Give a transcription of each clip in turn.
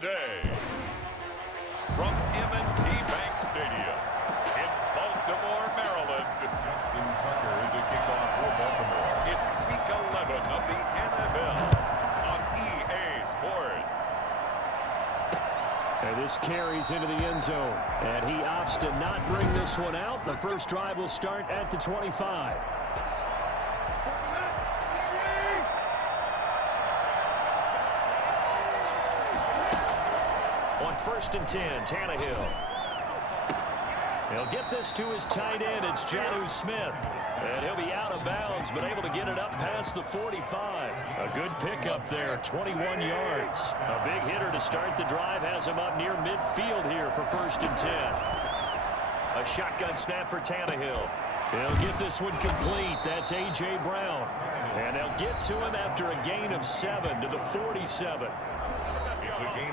today. From M&T Bank Stadium in Baltimore, Maryland, Justin Tucker into kickoff for Baltimore. It's Week 11 of the NFL on EA Sports. And this carries into the end zone, and he opts to not bring this one out. The first drive will start at the 25. On 1st and 10, Tannehill. He'll get this to his tight end. It's Jonnu Smith. And he'll be out of bounds, but able to get it up past the 45. A good pickup there, 21 yards. A big hitter to start the drive has him up near midfield here for 1st and 10. A shotgun snap for Tannehill. He'll get this one complete. That's A.J. Brown. And they'll get to him after a gain of 7 to the 47.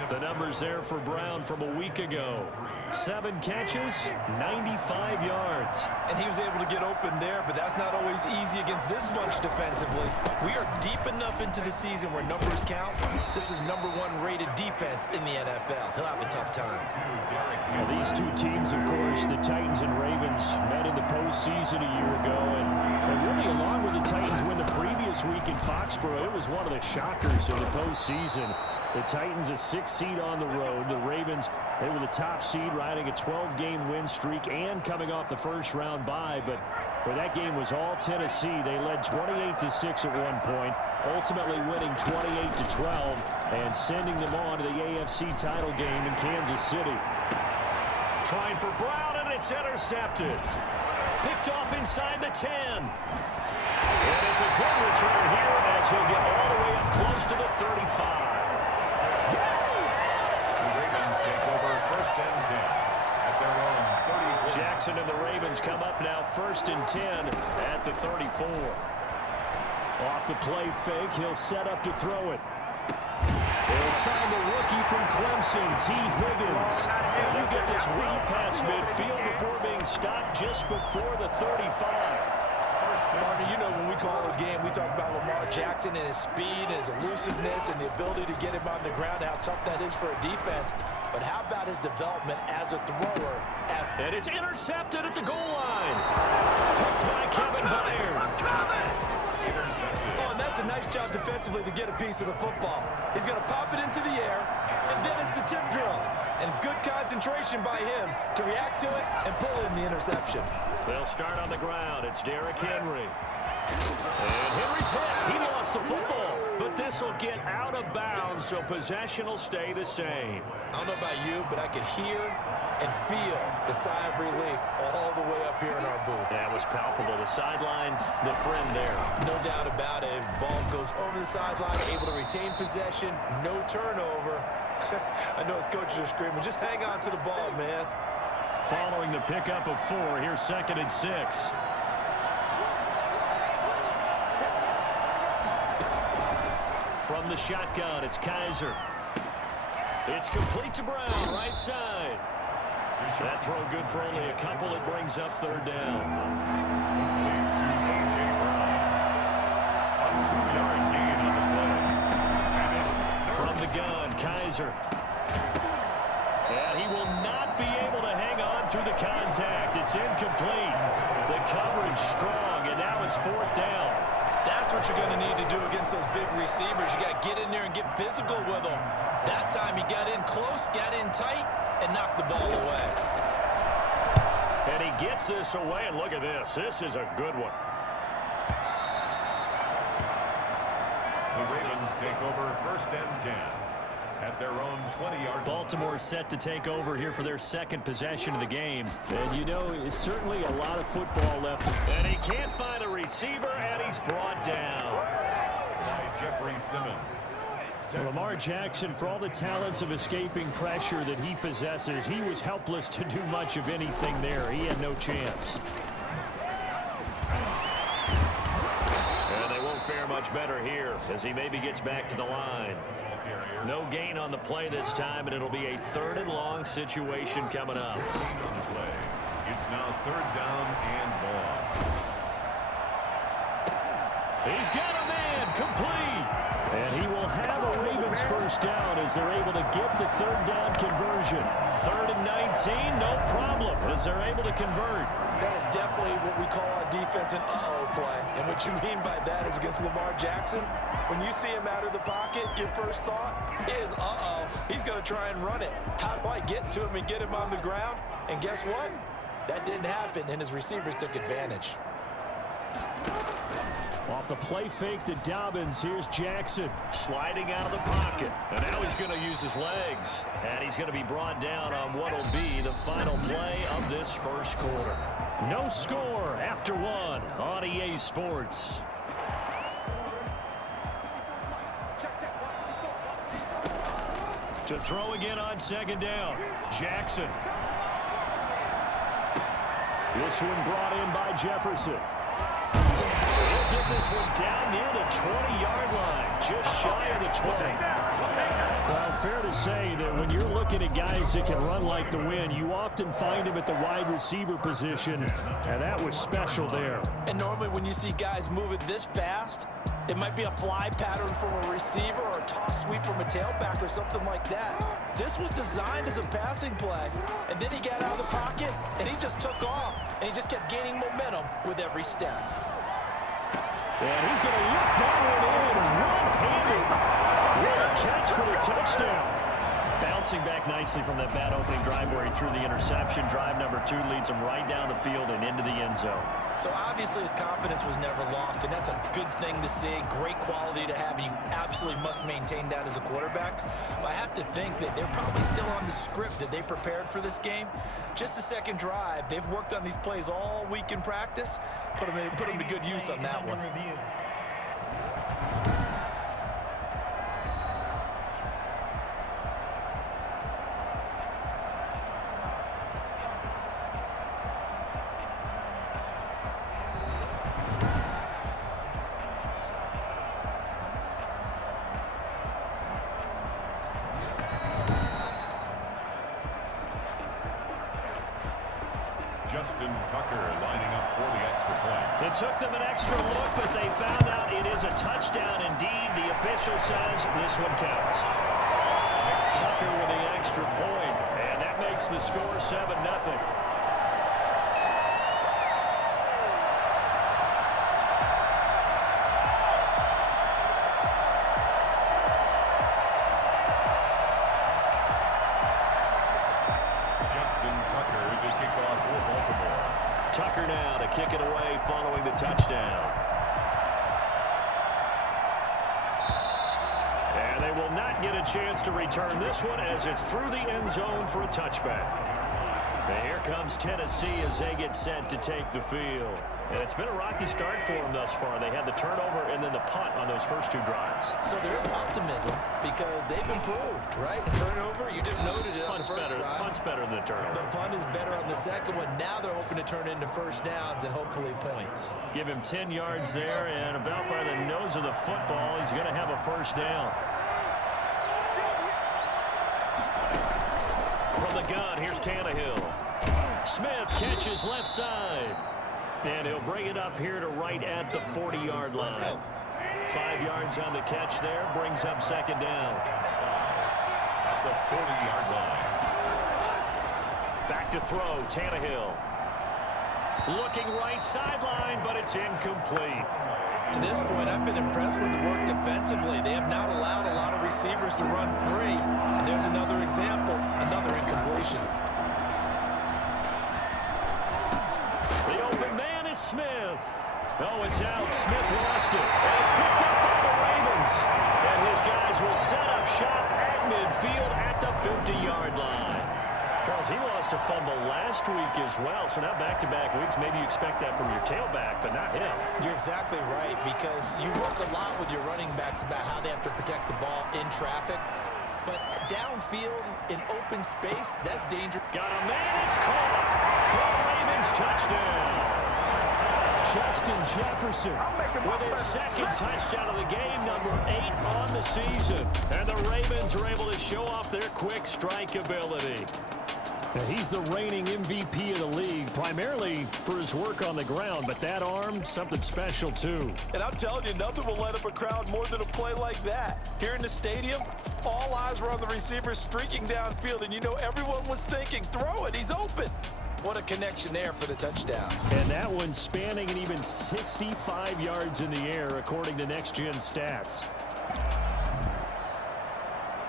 The numbers there for Brown from a week ago. 7 catches, 95 yards. And he was able to get open there, but that's not always easy against this bunch defensively. We are deep enough into the season where numbers count. This is #1 rated defense in the NFL. He'll have a tough time. Well, these two teams, of course, the Titans and Ravens, met in the postseason a year ago. And really, along with the Titans win the previous week in Foxborough, it was one of the shockers of the postseason. The Titans, a 6th seed on the road. The Ravens, they were the top seed, riding a 12-game win streak and coming off the first-round bye. But where that game was all Tennessee, they led 28-6 at one point, ultimately winning 28-12 and sending them on to the AFC title game in Kansas City. Trying for Brown, and it's intercepted. Picked off inside the 10. And it's a good return here as he'll get all the way up close to the 35. Jackson and the Ravens come up now 1st and 10 at the 34. Off the play fake, he'll set up to throw it. They'll find the rookie from Clemson, T. Higgins. And they'll get this well past midfield before being stopped just before the 35. Partner, you know when we call a game, we talk about Lamar Jackson and his speed, and his elusiveness, and the ability to get him on the ground, how tough that is for a defense. But how about his development as a thrower? And it's intercepted at the goal line. Picked by Kevin Byard. Oh, and that's a nice job defensively to get a piece of the football. He's going to pop it into the air, and then it's the tip drill. And good concentration by him to react to it and pull in the interception. They'll start on the ground. It's Derrick Henry. And Henry's hit. He lost the football. But this will get out of bounds, so possession will stay the same. I don't know about you, but I could hear and feel the sigh of relief all the way up here in our booth. That was palpable. The sideline, the friend there. No doubt about it. Ball goes over the sideline, able to retain possession, no turnover. I know his coaches are screaming, just hang on to the ball, man. Following the pickup of 4, here's 2nd and 6. From the shotgun, it's Kaiser. It's complete to Brown, right side. That throw good for only a couple. It brings up 3rd down. A 2-yard gain on the play. From the gun, Kaiser. And he will not be able to hang on through the contact. It's incomplete. The coverage strong, and now it's 4th down. That's what you're going to need to do against those big receivers. You got to get in there and get physical with them. That time he got in close, got in tight, and knocked the ball away. And he gets this away, and look at this. This is a good one. The Ravens take over 1st and 10 at their own 20-yard. Baltimore set to take over here for their 2nd possession of the game. And you know, it's certainly a lot of football left. And he can't find a receiver, and he's brought down By Jeffrey Simmons. Lamar Jackson, for all the talents of escaping pressure that he possesses, he was helpless to do much of anything there. He had no chance. And they won't fare much better here as he maybe gets back to the line. No gain on the play this time, and it'll be a 3rd and long situation coming up. It's now 3rd down and long. He's got a man complete. And he will have a Ravens Ravens first down as they're able to get the third down conversion. 3rd and 19, no problem as they're able to convert. That is definitely what we call on defense an uh-oh play. And what you mean by that is against Lamar Jackson, when you see him out of the pocket, your first thought is, uh-oh, he's going to try and run it. How do I get to him and get him on the ground? And guess what? That didn't happen, and his receivers took advantage. Off the play fake to Dobbins, here's Jackson sliding out of the pocket. And now he's going to use his legs. And he's going to be brought down on what will be the final play of this first quarter. No score after 1 on EA Sports. To throw again on 2nd down, Jackson. This one brought in by Jefferson. He'll get this one down near the 20-yard line, just shy of the 20. Well, fair to say that when you're looking at guys that can run like the wind, you often find him at the wide receiver position, and that was special there. And normally when you see guys moving this fast, it might be a fly pattern from a receiver or a toss sweep from a tailback or something like that. This was designed as a passing play, and then he got out of the pocket, and he just took off, and he just kept gaining momentum with every step. And he's going to look that one in one-handed. What a catch for the touchdown. Bouncing back nicely from that bad opening drive where he threw the interception. Drive number 2 leads him right down the field and into the end zone. So obviously his confidence was never lost, and that's a good thing to see. Great quality to have, and you absolutely must maintain that as a quarterback. But I have to think that they're probably still on the script that they prepared for this game. Just the second drive, they've worked on these plays all week in practice. Put them to good use on that one. Justin Tucker lining up for the extra point. It took them an extra look, but they found out it is a touchdown indeed. The official says this one counts. Tucker with the extra point, and that makes the score 7-0. Tucker now to kick it away following the touchdown. And they will not get a chance to return this one as it's through the end zone for a touchback. And here comes Tennessee as they get set to take the field. And it's been a rocky start for them thus far. They had the turnover and then the punt on those first 2 drives. So there is optimism because they've improved, right? Turnover, you just noted it on the first drive. Punt's better than the turnover. The punt is better on the second one. Now they're hoping to turn into first downs and hopefully points. Give him 10 yards there, and about by the nose of the football, he's going to have a first down. From the gun, here's Tannehill. Smith catches left side. And he'll bring it up here to right at the 40-yard line. 5 yards on the catch there, brings up second down. At the 40-yard line. Back to throw, Tannehill. Looking right sideline, but it's incomplete. To this point, I've been impressed with the work defensively. They have not allowed a lot of receivers to run free. And there's another example, another incompletion. The open man is Smith. Oh, it's out. Smith lost it. And it's picked up by the Ravens. And his guys will set up shop at midfield at the 50-yard line. Charles, he lost a fumble last week as well, so now back-to-back weeks, maybe you expect that from your tailback, but not him. You're exactly right, because you work a lot with your running backs about how they have to protect the ball in traffic, but downfield, in open space, that's dangerous. Got a man, it's caught for the Ravens touchdown. Justin Jefferson with his second touchdown of the game, number 8 on the season. And the Ravens are able to show off their quick strike ability. He's the reigning MVP of the league, primarily for his work on the ground, but that arm, something special too. And I'm telling you, nothing will light up a crowd more than a play like that. Here in the stadium, all eyes were on the receiver streaking downfield, and you know everyone was thinking, throw it, he's open. What a connection there for the touchdown. And that one spanning an even 65 yards in the air, according to Next Gen Stats.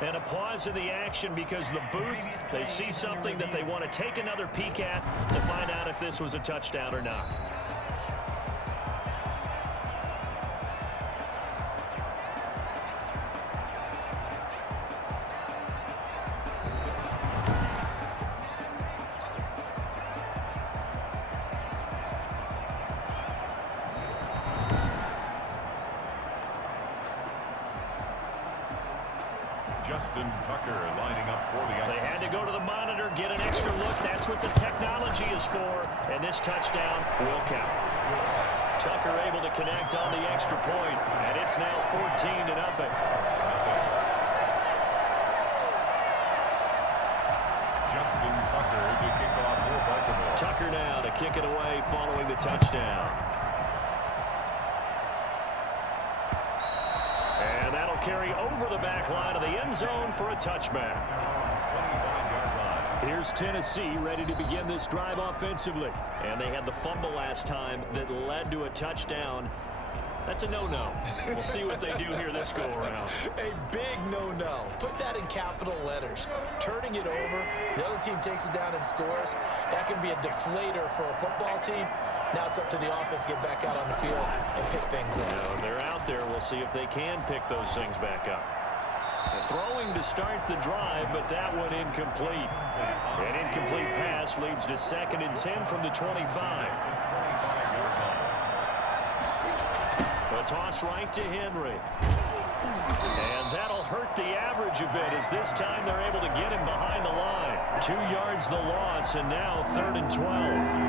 And a pause in the action because the booth, they see something that they want to take another peek at to find out if this was a touchdown or not. Justin Tucker lining up for the action. They had to go to the monitor, get an extra look. That's what the technology is for. And this touchdown will count. Tucker able to connect on the extra point, and it's now 14-0. Justin Tucker to kick off for Baltimore. Tucker now to kick it away following the touchdown. And that'll carry over the back line of the end zone for a touchback. 25-yard line. Here's Tennessee ready to begin this drive offensively. And they had the fumble last time that led to a touchdown. That's a no-no. We'll see what they do here this go-around. A big no-no. Put that in capital letters. Turning it over, the other team takes it down and scores. That can be a deflator for a football team. Now it's up to the offense to get back out on the field and pick things up. They're out there. We'll see if they can pick those things back up. Throwing to start the drive, but that one incomplete. An incomplete pass leads to 2nd and 10 from the 25. A toss right to Henry. And that'll hurt the average a bit as this time they're able to get him behind the line. 2 yards the loss, and now 3rd and 12.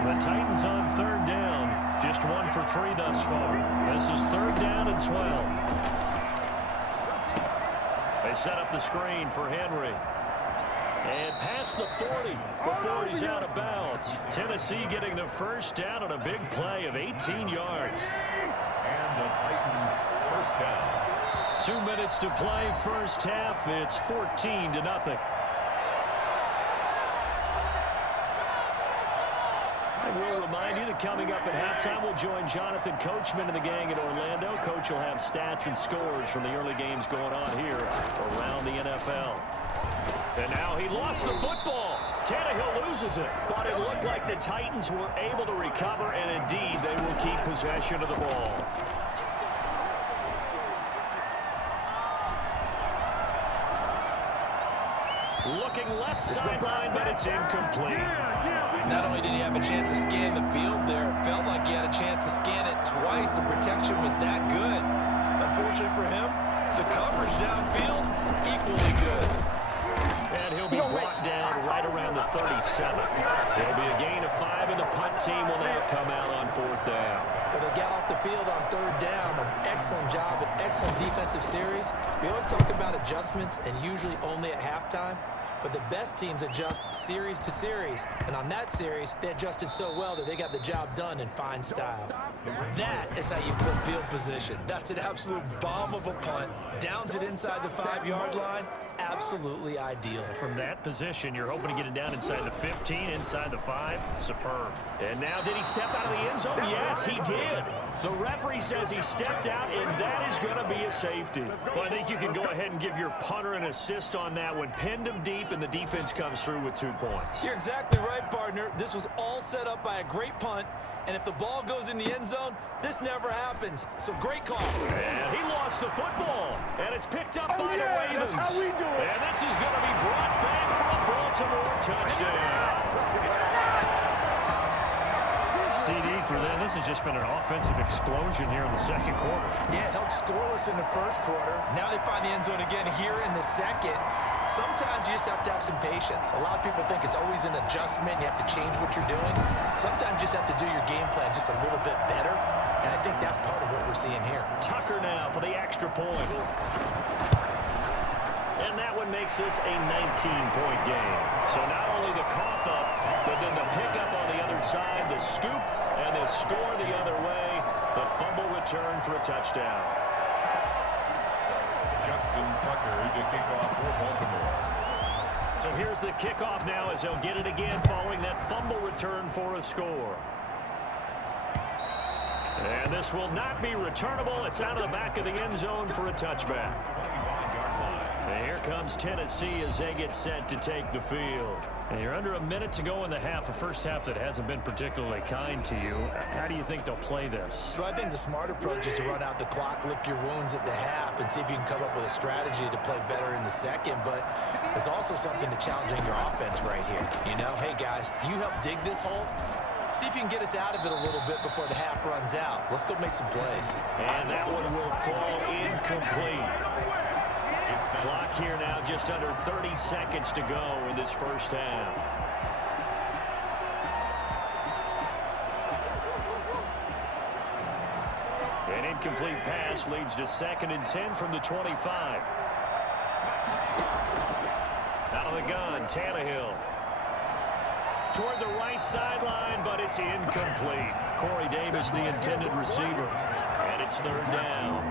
The Titans on 3rd down. Just 1 for 3 thus far. This is 3rd down and 12. They set up the screen for Henry. And past the 40 before he's out of bounds. Tennessee getting the first down on a big play of 18 yards. And the Titans first down. 2 minutes to play first half. It's 14-0. I will remind you that coming up at halftime, we'll join Jonathan Coachman and the gang in Orlando. Coach will have stats and scores from the early games going on here around the NFL. And now he lost the football. Tannehill loses it, but it looked like the Titans were able to recover, and indeed they will keep possession of the ball. Looking left sideline, but it's incomplete. Not only did he have a chance to scan the field there, it felt like he had a chance to scan it twice. The protection was that good. Unfortunately for him, the coverage downfield, equally good. And he'll be brought down right around the 37. There'll be a gain of 5, and the punt team will now come out on 4th down. But they got off the field on 3rd down. An excellent job, an excellent defensive series. We always talk about adjustments, and usually only at halftime. But the best teams adjust series to series. And on that series, they adjusted so well that they got the job done in fine style. That is how you flip field position. That's an absolute bomb of a punt. Downs it inside the 5-yard line. Absolutely ideal. From that position, you're hoping to get it down inside the 15, inside the 5. Superb. And now did he step out of the end zone? Yes, he did. The referee says he stepped out, and that is going to be a safety. Well, I think you can go ahead and give your punter an assist on that one. Pinned him deep, and the defense comes through with 2 points. You're exactly right, partner. This was all set up by a great punt. And if the ball goes in the end zone, this never happens. So great call. And he lost the football. And it's picked up by the Ravens. That's how we do it. And this is going to be brought back for a Baltimore touchdown. CD for them. This has just been an offensive explosion here in the 2nd quarter. Yeah, held scoreless in the 1st quarter. Now they find the end zone again here in the 2nd. Sometimes you just have to have some patience. A lot of people think it's always an adjustment. You have to change what you're doing. Sometimes you just have to do your game plan just a little bit better. And I think that's part of what we're seeing here. Tucker now for the extra point. And that one makes this a 19-point game. So not only the cough up, but then the pickup on the other side, the scoop, and the score the other way. The fumble return for a touchdown. Justin Tucker to kick off for Baltimore. So here's the kickoff now as they'll get it again following that fumble return for a score. And this will not be returnable. It's out of the back of the end zone for a touchback. And here comes Tennessee as they get set to take the field. And you're under a minute to go in the half, a first half that hasn't been particularly kind to you. How do you think they'll play this? Well, I think the smart approach is to run out the clock, lick your wounds at the half, and see if you can come up with a strategy to play better in the second. But there's also something to challenging your offense right here. You know, hey, guys, you help dig this hole. See if you can get us out of it a little bit before the half runs out. Let's go make some plays. And that one will fall incomplete. Clock here now, just under 30 seconds to go in this first half. An incomplete pass leads to 2nd and 10 from the 25. Out of the gun, Tannehill. Toward the right sideline, but it's incomplete. Corey Davis, the intended receiver. And it's 3rd down.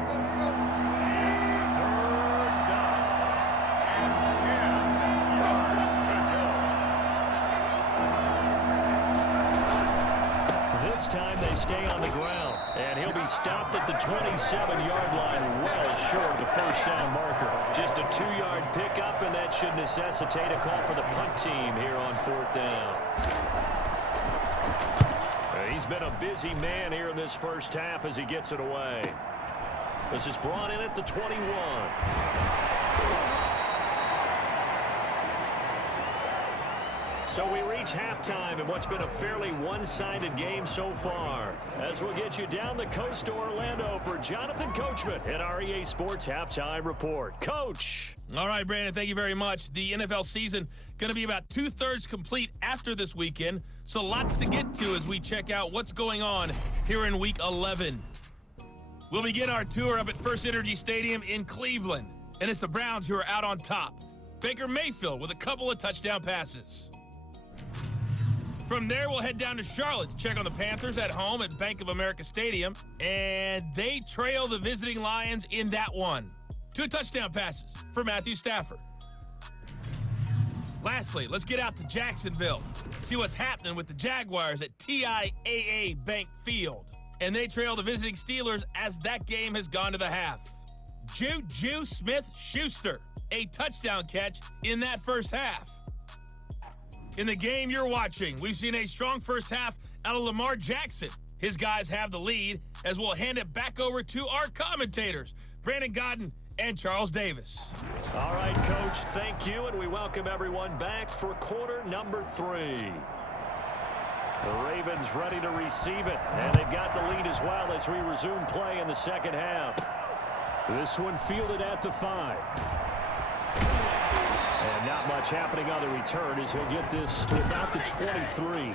This time they stay on the ground, and he'll be stopped at the 27-yard line, well short of the first down marker. Just a 2-yard pickup, and that should necessitate a call for the punt team here on 4th down. He's been a busy man here in this first half as he gets it away. This is brought in at the 21. So we reach halftime in what's been a fairly one-sided game so far. As we'll get you down the coast to Orlando for Jonathan Coachman at our EA Sports Halftime Report. Coach. All right, Brandon, thank you very much. The NFL season going to be about 2/3 complete after this weekend, so lots to get to as we check out what's going on here in Week 11. We'll begin our tour up at First Energy Stadium in Cleveland, and it's the Browns who are out on top. Baker Mayfield with a couple of touchdown passes. From there, we'll head down to Charlotte to check on the Panthers at home at Bank of America Stadium, and they trail the visiting Lions in that one. 2 touchdown passes for Matthew Stafford. Lastly, let's get out to Jacksonville, see what's happening with the Jaguars at TIAA Bank Field. And they trail the visiting Steelers as that game has gone to the half. Juju Smith-Schuster, a touchdown catch in that first half. In the game you're watching, we've seen a strong first half out of Lamar Jackson. His guys have the lead as we'll hand it back over to our commentators, Brandon Godden and Charles Davis. All right, Coach, thank you, and we welcome everyone back for quarter number 3. The Ravens ready to receive it, and they've got the lead as well as we resume play in the second half. This one fielded at the 5. And not much happening on the return as he'll get this to about the 23.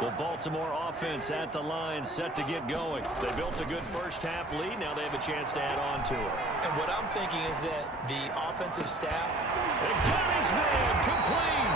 The Baltimore offense at the line set to get going. They built a good first half lead. Now they have a chance to add on to it. And what I'm thinking is that the offensive staff... They got his man complete.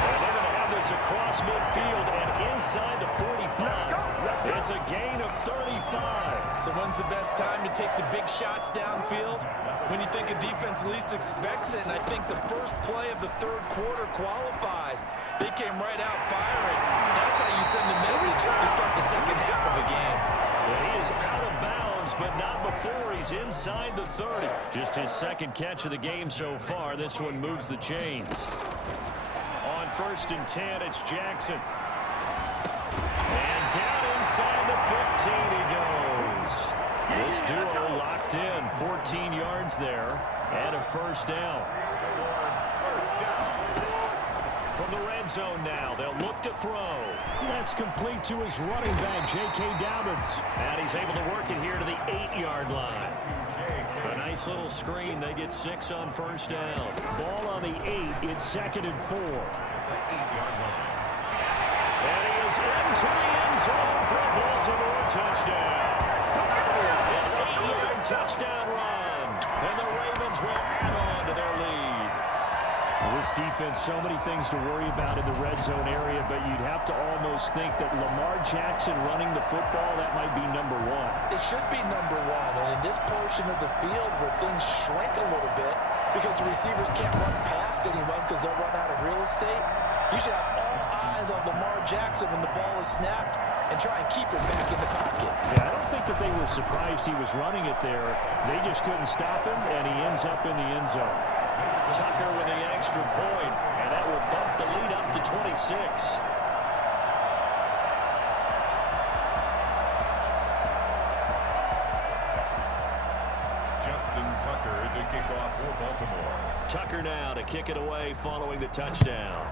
And they're going to have this across midfield and inside the 45. It's a gain of 35. So when's the best time to take the big shots downfield? When you think a defense least expects it, and I think the first play of the 3rd quarter qualifies. They came right out firing. That's how you send a message to start the second half of a game. And he is out of bounds, but not before he's inside the 30. Just his 2nd catch of the game so far. This one moves the chains. On 1st and 10, it's Jackson. And down inside the 15 he goes. This duo locked in, 14 yards there, and a first down. From the red zone now, they'll look to throw. That's complete to his running back, J.K. Dobbins. And he's able to work it here to the 8-yard line. A nice little screen. They get 6 on first down. Ball on the 8. It's 2nd and 4. And he is into the end zone for a Baltimore touchdown. An 8-yard touchdown run. And the Ravens Ravens will add on to their lead. This defense, so many things to worry about in the red zone area, but you'd have to almost think that Lamar Jackson running the football, that might be number one. It should be number one, and in this portion of the field where things shrink a little bit because the receivers can't run past anyone because they'll run out of real estate, you should have all eyes on Lamar Jackson when the ball is snapped and try and keep it back in the pocket. Yeah, I don't think that they were surprised he was running it there. They just couldn't stop him, and he ends up in the end zone. Tucker with the extra point, and that will bump the lead up to 26. Justin Tucker to kick off for Baltimore. Tucker now to kick it away following the touchdown.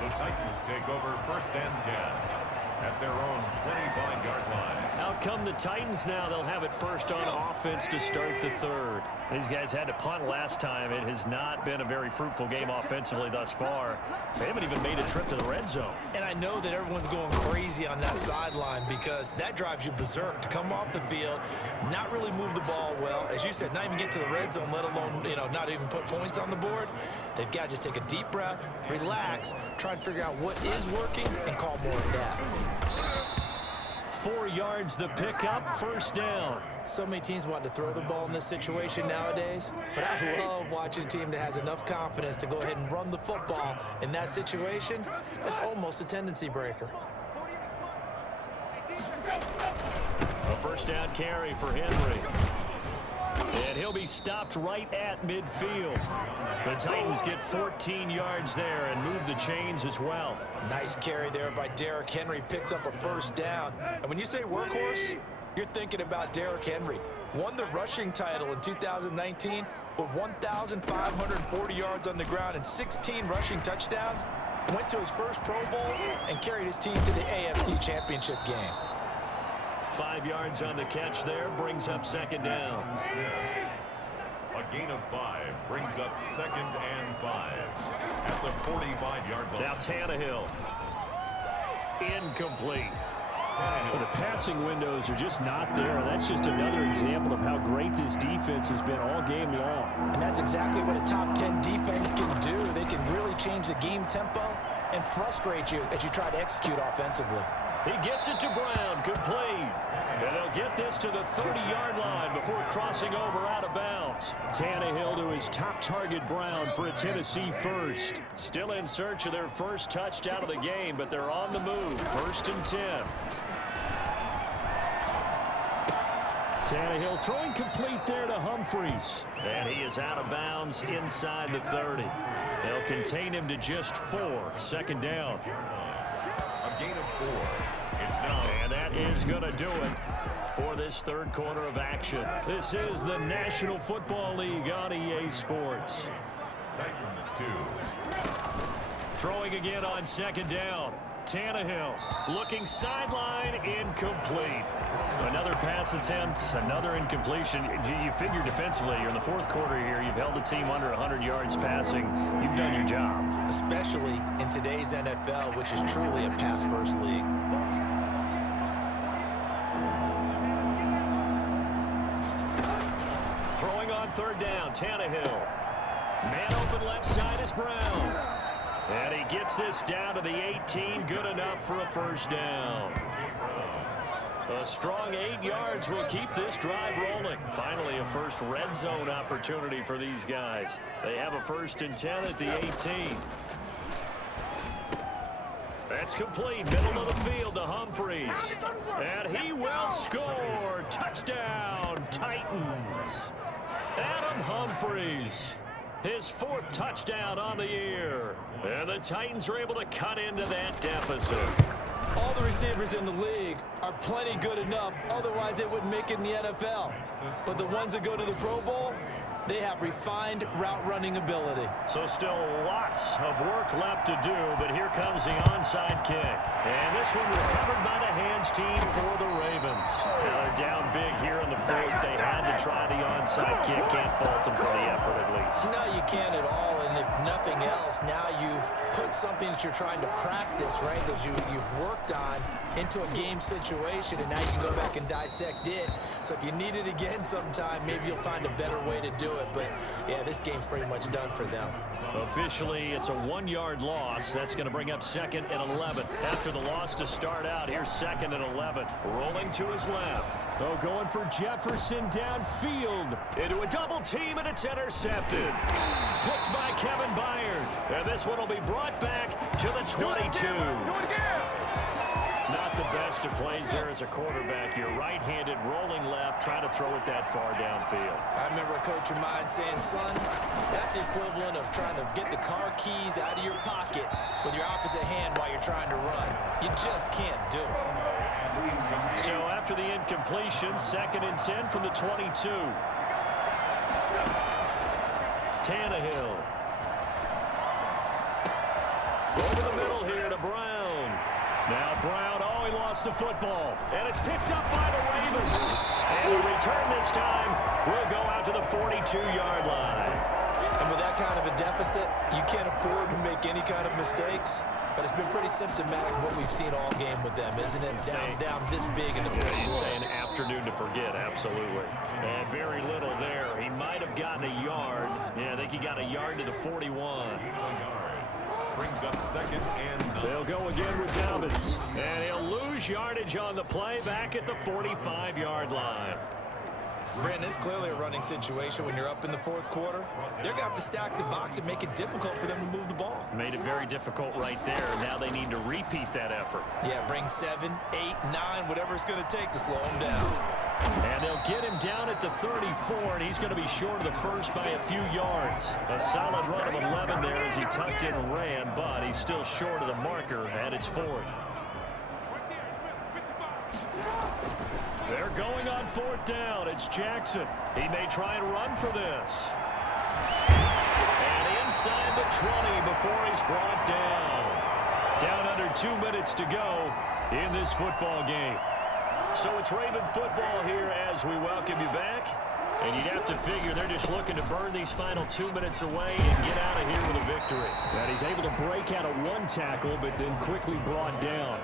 The Titans take over 1st and 10 at their own 25-yard line. Out come the Titans now. They'll have it first on offense to start the third. These guys had to punt last time. It has not been a very fruitful game offensively thus far. They haven't even made a trip to the red zone. And I know that everyone's going crazy on that sideline because that drives you berserk to come off the field, not really move the ball well. As you said, not even get to the red zone, let alone, not even put points on the board. They've got to just take a deep breath, relax, try and figure out what is working, and call more of that. 4 yards the pickup, first down. So many teams want to throw the ball in this situation nowadays, but I love watching a team that has enough confidence to go ahead and run the football in that situation. That's almost a tendency breaker. A first down carry for Henry. And he'll be stopped right at midfield. The Titans get 14 yards there and move the chains as well. Nice carry there by Derrick Henry. Picks up a first down. And when you say workhorse, you're thinking about Derrick Henry. Won the rushing title in 2019 with 1,540 yards on the ground and 16 rushing touchdowns. Went to his first Pro Bowl and carried his team to the AFC Championship game. 5 yards on the catch there, brings up second down. A gain of 5 brings up 2nd and 5 at the 45-yard line. Now Tannehill. Incomplete. Well, the passing windows are just not there. That's just another example of how great this defense has been all game long. And that's exactly what a top 10 defense can do. They can really change the game tempo and frustrate you as you try to execute offensively. He gets it to Brown, complete. And they'll get this to the 30-yard line before crossing over out of bounds. Tannehill to his top target, Brown, for a Tennessee first. Still in search of their first touchdown of the game, but they're on the move. 1st and 10. Tannehill throwing complete there to Humphries. And he is out of bounds inside the 30. They'll contain him to just 4. Second down. A gain of 4. It's now. And that is going to do it for this third quarter of action. This is the National Football League on EA Sports. Titans 2. Throwing again on second down. Tannehill looking sideline, incomplete. Another pass attempt, another incompletion. You figure defensively, you're in the fourth quarter here. You've held the team under 100 yards passing. You've done your job. Especially in today's NFL, which is truly a pass-first league. Throwing on third down, Tannehill. Man open left side is Brown. And he gets this down to the 18, good enough for a first down. A strong 8 yards will keep this drive rolling. Finally, a first red zone opportunity for these guys. They have a 1st and 10 at the 18. That's complete, middle of the field to Humphries. And he will score. Touchdown, Titans. Adam Humphries. His 4th touchdown on the year. And the Titans are able to cut into that deficit. All the receivers in the league are plenty good enough. Otherwise, they wouldn't make it in the NFL. But the ones that go to the Pro Bowl, They have refined route running ability. So still lots of work left to do, but here comes the onside kick. And this one recovered by the hands team for the Ravens. Now they're down big here in the fourth. They had to try the onside kick. Can't fault them for the effort at least. No, you can't at all. And if nothing else, now you've put something that you're trying to practice, right, that you've worked on into a game situation, and now you can go back and dissect it. So if you need it again sometime, maybe you'll find a better way to do it. But, yeah, this game's pretty much done for them. Officially, it's a 1-yard loss. That's going to bring up 2nd and 11. After the loss to start out, here's 2nd and 11. Rolling to his left. Oh, going for Jefferson downfield. Into a double team, and it's intercepted. Picked by Kevin Byard. And this one will be brought back to the 22. Not the best of plays there as a quarterback. You're right-handed, rolling left, trying to throw it that far downfield. I remember a coach of mine saying, son, that's the equivalent of trying to get the car keys out of your pocket with your opposite hand while you're trying to run. You just can't do it. So after the incompletion, 2nd and 10 from the 22. Tannehill. Over the middle here to Brown. Now Brown, he lost the football. And it's picked up by the Ravens. And the return this time will go out to the 42-yard line. And with that kind of a deficit, you can't afford to make any kind of mistakes. But it's been pretty symptomatic of what we've seen all game with them, isn't it? Down this big in the fourth quarter. You'd say an afternoon to forget, absolutely. And very little there. He might have gotten a yard. Yeah, I think he got a yard to the 41. Brings up 2nd and 9. They'll go again with Dobbins. And he'll lose yardage on the play back at the 45-yard line. Brandon, it's clearly a running situation when you're up in the fourth quarter. They're going to have to stack the box and make it difficult for them to move the ball. Made it very difficult right there. Now they need to repeat that effort. Yeah, bring 7, 8, 9, whatever it's going to take to slow him down. And they'll get him down at the 34, and he's going to be short of the first by a few yards. A solid run of 11 there as he tucked in and ran, but he's still short of the marker, and it's 4th. They're going on 4th down. It's Jackson. He may try and run for this. And inside the 20 before he's brought down. Down under 2 minutes to go in this football game. So it's Raven football here as we welcome you back. And you'd have to figure they're just looking to burn these final 2 minutes away and get out of here with a victory. And he's able to break out of one tackle, but then quickly brought down.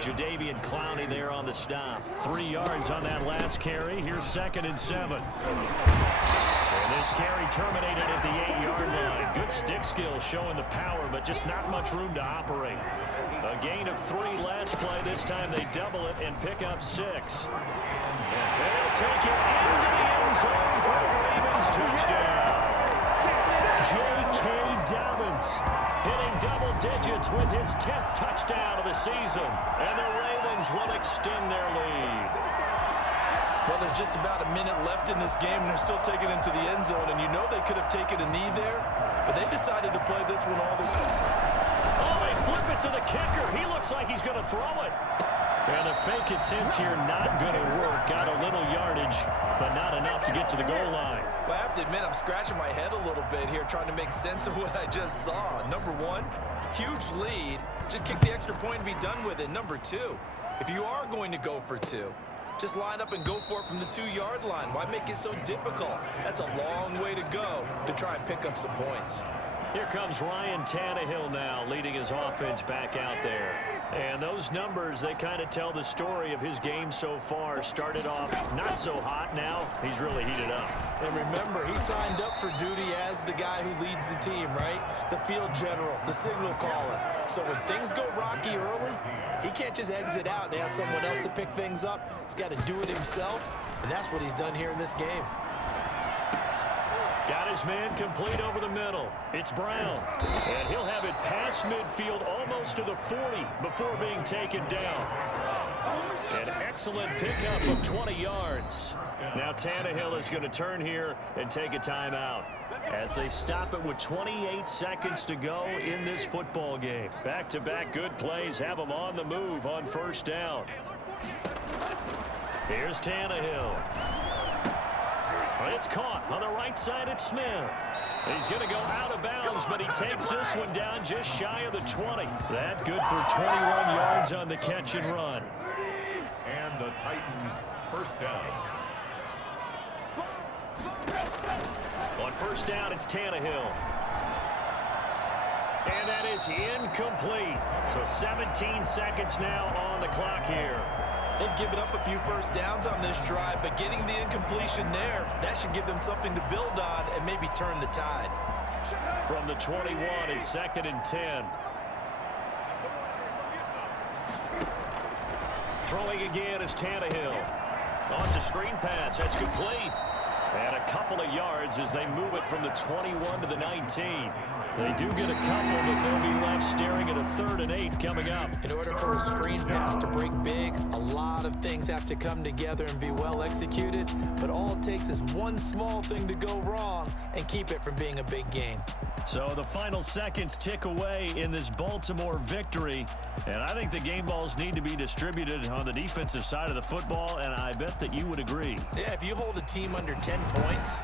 Jadeveon Clowney there on the stop. 3 yards on that last carry. Here's 2nd and 7. And this carry terminated at the 8-yard line. Good stick skill showing the power, but just not much room to operate. A gain of 3 last play. This time they double it and pick up 6. And they'll take it into the end zone for a Ravens touchdown. J.K. Dobbins hitting double digits with his 10th touchdown of the season. And the Ravens will extend their lead. Well, there's just about a minute left in this game, and they're still taking it into the end zone. And you know they could have taken a knee there, but they decided to play this one all the way. Oh, they flip it to the kicker. He looks like he's going to throw it. And the fake attempt here not going to work. Got a little yardage, but not enough to get to the goal line. Well, I have to admit, I'm scratching my head a little bit here trying to make sense of what I just saw. Number one, huge lead. Just kick the extra point and be done with it. Number two, if you are going to go for 2, just line up and go for it from the 2-yard line. Why make it so difficult? That's a long way to go to try and pick up some points. Here comes Ryan Tannehill now, leading his offense back out there. And those numbers, they kind of tell the story of his game so far. Started off not so hot. Now he's really heated up. And remember, he signed up for duty as the guy who leads the team, right? The field general, the signal caller. So when things go rocky early, he can't just exit out and ask someone else to pick things up. He's got to do it himself, and that's what he's done here in this game. Got his man complete over the middle. It's Brown. And he'll have it past midfield almost to the 40 before being taken down. An excellent pickup of 20 yards. Now Tannehill is going to turn here and take a timeout as they stop it with 28 seconds to go in this football game. Back-to-back good plays have them on the move on first down. Here's Tannehill. It's caught on the right side at Smith. He's going to go out of bounds, but he takes this one down just shy of the 20. That good for 21 yards on the catch and run. And the Titans first down. On first down, it's Tannehill. And that is incomplete. So 17 seconds now on the clock here. They've given up a few first downs on this drive, but getting the incompletion there, that should give them something to build on and maybe turn the tide. From the 21, it's 2nd and 10. Throwing again is Tannehill. On to screen pass. That's complete. And a couple of yards as they move it from the 21 to the 19. They do get a couple, but they'll be left staring at a 3rd and 8 coming up. In order for a screen pass to break big, a lot of things have to come together and be well executed, but all it takes is one small thing to go wrong and keep it from being a big game. So the final seconds tick away in this Baltimore victory, and I think the game balls need to be distributed on the defensive side of the football, and I bet that you would agree. Yeah, if you hold a team under 10 points,